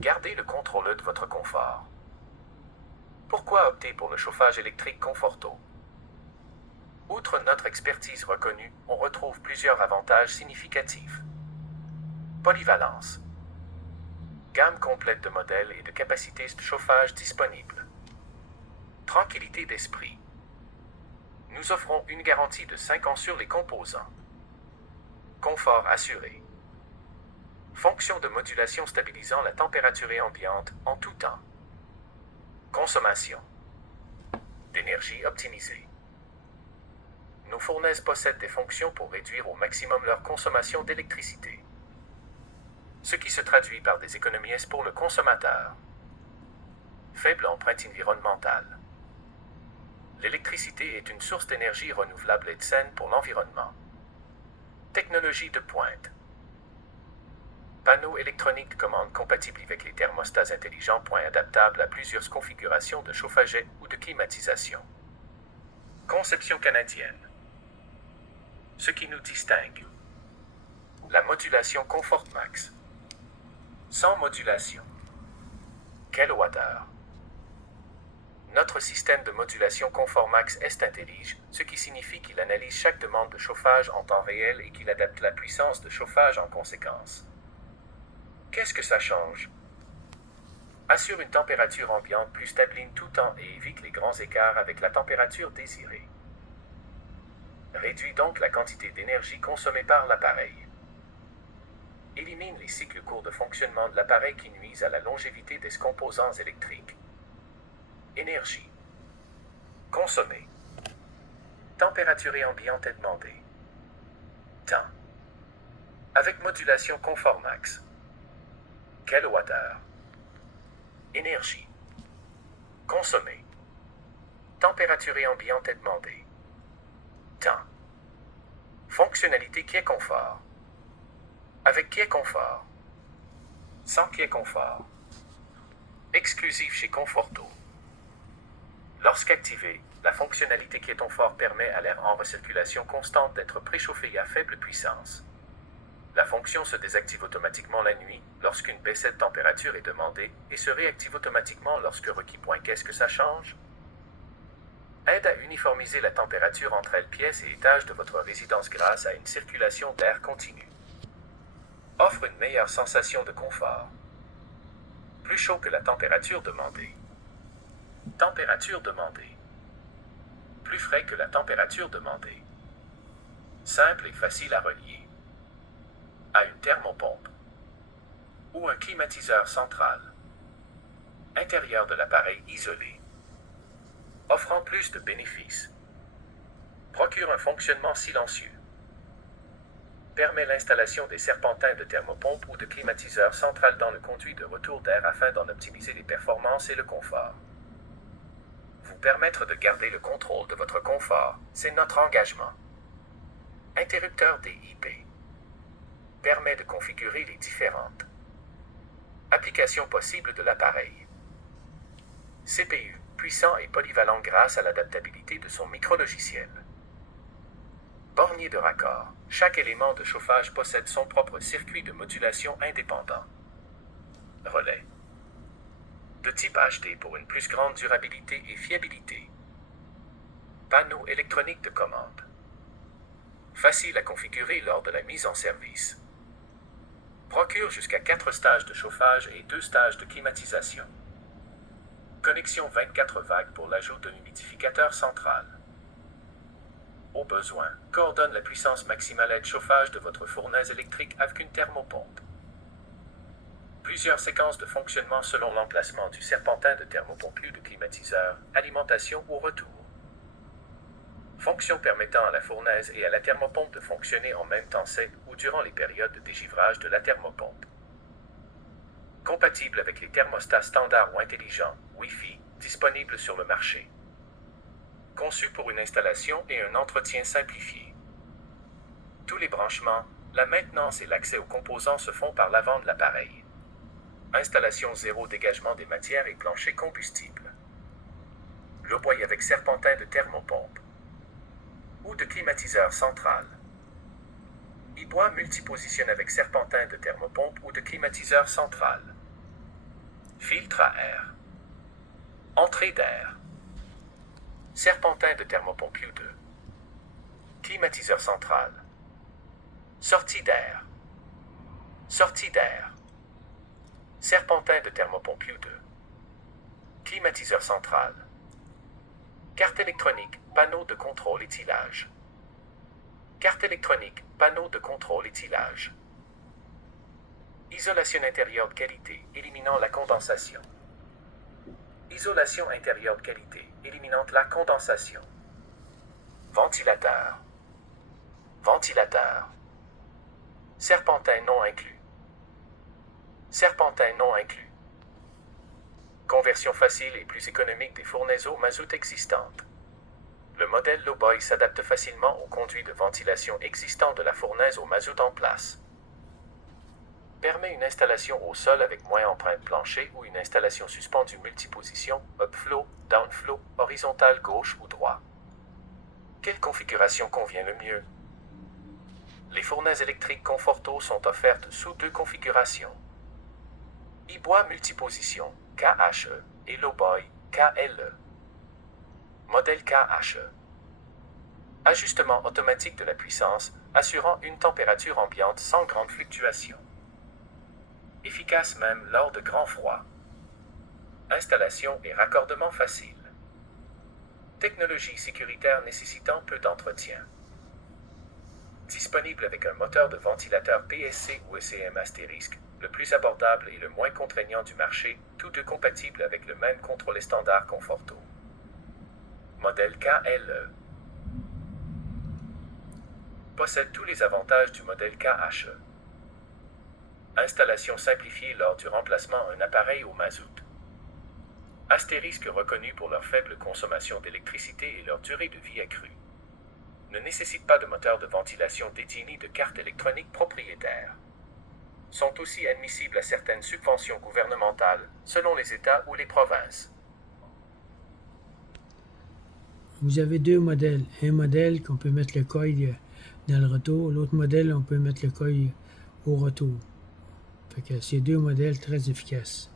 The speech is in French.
Gardez le contrôle de votre confort. Pourquoi opter pour le chauffage électrique Conforto? Outre notre expertise reconnue, on retrouve plusieurs avantages significatifs. Polyvalence. Gamme complète de modèles et de capacités de chauffage disponibles. Tranquillité d'esprit. Nous offrons une garantie de 5 ans sur les composants. Confort assuré. Fonction de modulation stabilisant la température ambiante en tout temps. Consommation d'énergie optimisée. Nos fournaises possèdent des fonctions pour réduire au maximum leur consommation d'électricité, ce qui se traduit par des économies pour le consommateur. Faible empreinte environnementale. L'électricité est une source d'énergie renouvelable et saine pour l'environnement. Technologie de pointe. Panneaux électroniques de commande compatibles avec les thermostats intelligents, adaptables à plusieurs configurations de chauffage ou de climatisation. Conception canadienne. Ce qui nous distingue. La modulation ComfortMax. Sans modulation. Kilowattheure. Notre système de modulation ComfortMax est intelligent, ce qui signifie qu'il analyse chaque demande de chauffage en temps réel et qu'il adapte la puissance de chauffage en conséquence. Qu'est-ce que ça change? Assure une température ambiante plus stable tout temps et évite les grands écarts avec la température désirée. Réduit donc la quantité d'énergie consommée par l'appareil. Élimine les cycles courts de fonctionnement de l'appareil qui nuisent à la longévité des composants électriques. Énergie. Consommée. Température ambiante est demandée. Temps. Avec modulation ComfortMax. Kilowattheure. Énergie. Consommée. Température ambiante est demandée. Temps. Fonctionnalité qui est confort. Avec qui est confort. Sans qui est confort. Exclusif chez Conforto. Lorsqu'activée, la fonctionnalité qui est confort permet à l'air en recirculation constante d'être préchauffé à faible puissance. La fonction se désactive automatiquement la nuit lorsqu'une baissée de température est demandée et se réactive automatiquement lorsque requis. Qu'est-ce que ça change? Aide à uniformiser la température entre les pièces et étages de votre résidence grâce à une circulation d'air continue. Offre une meilleure sensation de confort. Plus chaud que la température demandée. Température demandée. Plus frais que la température demandée. Simple et facile à relier à une thermopompe ou un climatiseur central. Intérieur de l'appareil isolé. Offrant plus de bénéfices. Procure un fonctionnement silencieux. Permet l'installation des serpentins de thermopompe ou de climatiseur central dans le conduit de retour d'air afin d'en optimiser les performances et le confort. Vous permettre de garder le contrôle de votre confort, c'est notre engagement. Interrupteur DIP. Permet de configurer les différentes applications possibles de l'appareil. CPU, puissant et polyvalent grâce à l'adaptabilité de son micrologiciel. Bornier de raccord. Chaque élément de chauffage possède son propre circuit de modulation indépendant. Relais. De type HD pour une plus grande durabilité et fiabilité. Panneau électronique de commande. Facile à configurer lors de la mise en service. Procure jusqu'à 4 stages de chauffage et 2 stages de climatisation. Connexion 24 vagues pour l'ajout d'un humidificateur central. Au besoin, coordonne la puissance maximale de chauffage de votre fournaise électrique avec une thermopompe. Plusieurs séquences de fonctionnement selon l'emplacement du serpentin de thermopompe ou de climatiseur, alimentation ou retour. Fonction permettant à la fournaise et à la thermopompe de fonctionner en même temps ou durant les périodes de dégivrage de la thermopompe. Compatible avec les thermostats standards ou intelligents, Wi-Fi, disponibles sur le marché. Conçu pour une installation et un entretien simplifié. Tous les branchements, la maintenance et l'accès aux composants se font par l'avant de l'appareil. Installation zéro dégagement des matières et plancher combustible. Le bois avec serpentin de thermopompe ou de climatiseur central. E-bois multipositionne avec serpentin de thermopompe ou de climatiseur central. Filtre à air. Entrée d'air. Serpentin de thermopompe U2. Climatiseur central. Sortie d'air. Sortie d'air. Serpentin de thermopompe U2. Climatiseur central. Carte électronique, panneau de contrôle étilage. Carte électronique, panneau de contrôle étilage. Isolation intérieure de qualité, éliminant la condensation. Isolation intérieure de qualité, éliminant la condensation. Ventilateur. Ventilateur. Serpentin non inclus. Serpentin non inclus. Conversion facile et plus économique des fournaises au mazout existantes. Le modèle Lowboy s'adapte facilement aux conduits de ventilation existants de la fournaise au mazout en place. Permet une installation au sol avec moins empreinte plancher ou une installation suspendue multiposition, upflow, downflow, horizontale gauche ou droit. Quelle configuration convient le mieux? Les fournaises électriques Conforto sont offertes sous deux configurations. Ibois multiposition, KHE, et Lowboy, KLE. Modèle KHE. Ajustement automatique de la puissance, assurant une température ambiante sans grande fluctuation. Efficace même lors de grands froids. Installation et raccordement facile. Technologie sécuritaire nécessitant peu d'entretien. Disponible avec un moteur de ventilateur PSC ou ECM astérisque, le plus abordable et le moins contraignant du marché, tous deux compatibles avec le même contrôle standard Conforto. Modèle KLE. Possède tous les avantages du modèle KHE. Installation simplifiée lors du remplacement d'un appareil au mazout. Astérisque reconnu pour leur faible consommation d'électricité et leur durée de vie accrue. Ne nécessite pas de moteur de ventilation dédié ni de carte électronique propriétaire. Sont aussi admissibles à certaines subventions gouvernementales, selon les États ou les provinces. Vous avez deux modèles. Un modèle qu'on peut mettre le coil dans le retour. L'autre modèle, on peut mettre le coil au retour. Fait que c'est deux modèles très efficaces.